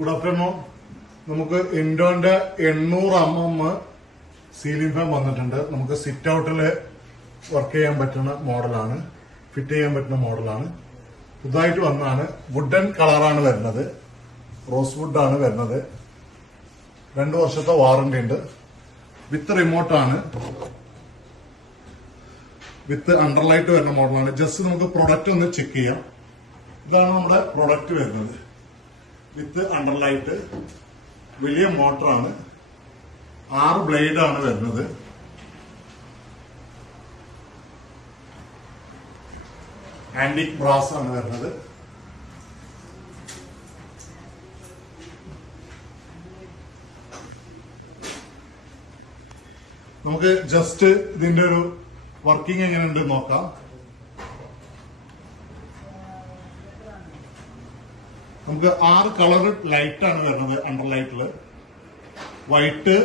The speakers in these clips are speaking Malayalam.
Good afternoon. നമുക്ക് ഇൻഡോന്റെ 800mm സീലിംഗ് ഫാൻ വന്നിട്ടുണ്ട്. നമുക്ക് സിറ്റ് ഔട്ടിൽ വർക്ക് ചെയ്യാൻ പറ്റുന്ന മോഡലാണ്, ഫിറ്റ് ചെയ്യാൻ പറ്റുന്ന മോഡലാണ്. പുതുതായിട്ട് വന്നാണ്. വുഡൻ കളറാണ് വരുന്നത്, റോസ് വുഡ് ആണ് വരുന്നത്. 2 വർഷത്തെ വാറന്റി ഉണ്ട്. വിത്ത് റിമോട്ടാണ്, വിത്ത് അണ്ടർലൈറ്റ് വരുന്ന മോഡലാണ്. ജസ്റ്റ് നമുക്ക് പ്രൊഡക്റ്റ് ഒന്ന് ചെക്ക് ചെയ്യാം. ഇതാണ് നമ്മുടെ പ്രൊഡക്റ്റ് വരുന്നത്. വിത്ത് അണ്ടർലൈറ്റ്, വലിയ മോട്ടറാണ്, 6 ബ്ലേഡ് ആണ് വരുന്നത്. ആന്റിക് ബ്രാസ് ആണ് വരുന്നത്. നമുക്ക് ജസ്റ്റ് ഇതിന്റെ ഒരു വർക്കിംഗ് എങ്ങനെയുണ്ട് നോക്കാം. നമുക്ക് 6 കളർ ലൈറ്റ് ആണ് വരുന്നത്. അണ്ടർലൈറ്റില് white,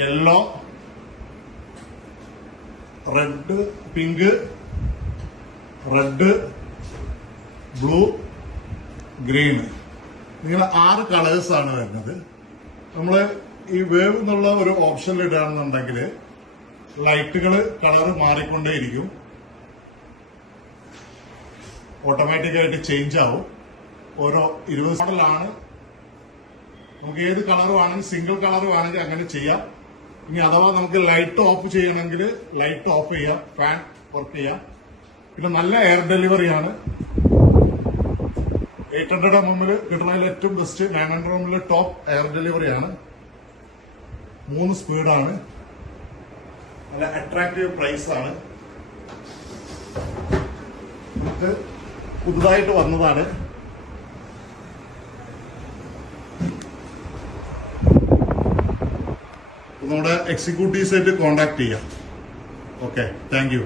yellow, red, pink, red, blue, green, ഇങ്ങനെ 6 കളേഴ്സ് ആണ് വരുന്നത്. നമ്മള് ഈ വേവ് എന്നുള്ള ഒരു ഓപ്ഷനിൽ ഇടുകയാണെന്നുണ്ടെങ്കിൽ ലൈറ്റുകൾ കളർ മാറിക്കൊണ്ടേയിരിക്കും, ഓട്ടോമാറ്റിക്കായിട്ട് ചേഞ്ച് ആവും. ഓരോ 20 മോഡലാണ്. നമുക്ക് ഏത് കളർ വേണമെങ്കിൽ, സിംഗിൾ കളർ വേണമെങ്കിൽ അങ്ങനെ ചെയ്യാം. ഇനി അഥവാ നമുക്ക് ലൈറ്റ് ഓഫ് ചെയ്യണമെങ്കിൽ ലൈറ്റ് ഓഫ് ചെയ്യാം, ഫാൻ വർക്ക് ചെയ്യാം. പിന്നെ നല്ല എയർ ഡെലിവറി ആണ്. 800mm കിട്ടുന്നതിൽ ഏറ്റവും best. 900mm top air delivery ആണ്. 3 സ്പീഡാണ്. നല്ല അട്രാക്റ്റീവ് പ്രൈസ് ആണ്. ഇത് പുതുതായിട്ട് വന്നതാണ്. നമ്മുടെ എക്സിക്യൂട്ടീവ്സ് ആയിട്ട് കോണ്ടാക്ട് ചെയ്യാം. Okay, thank you.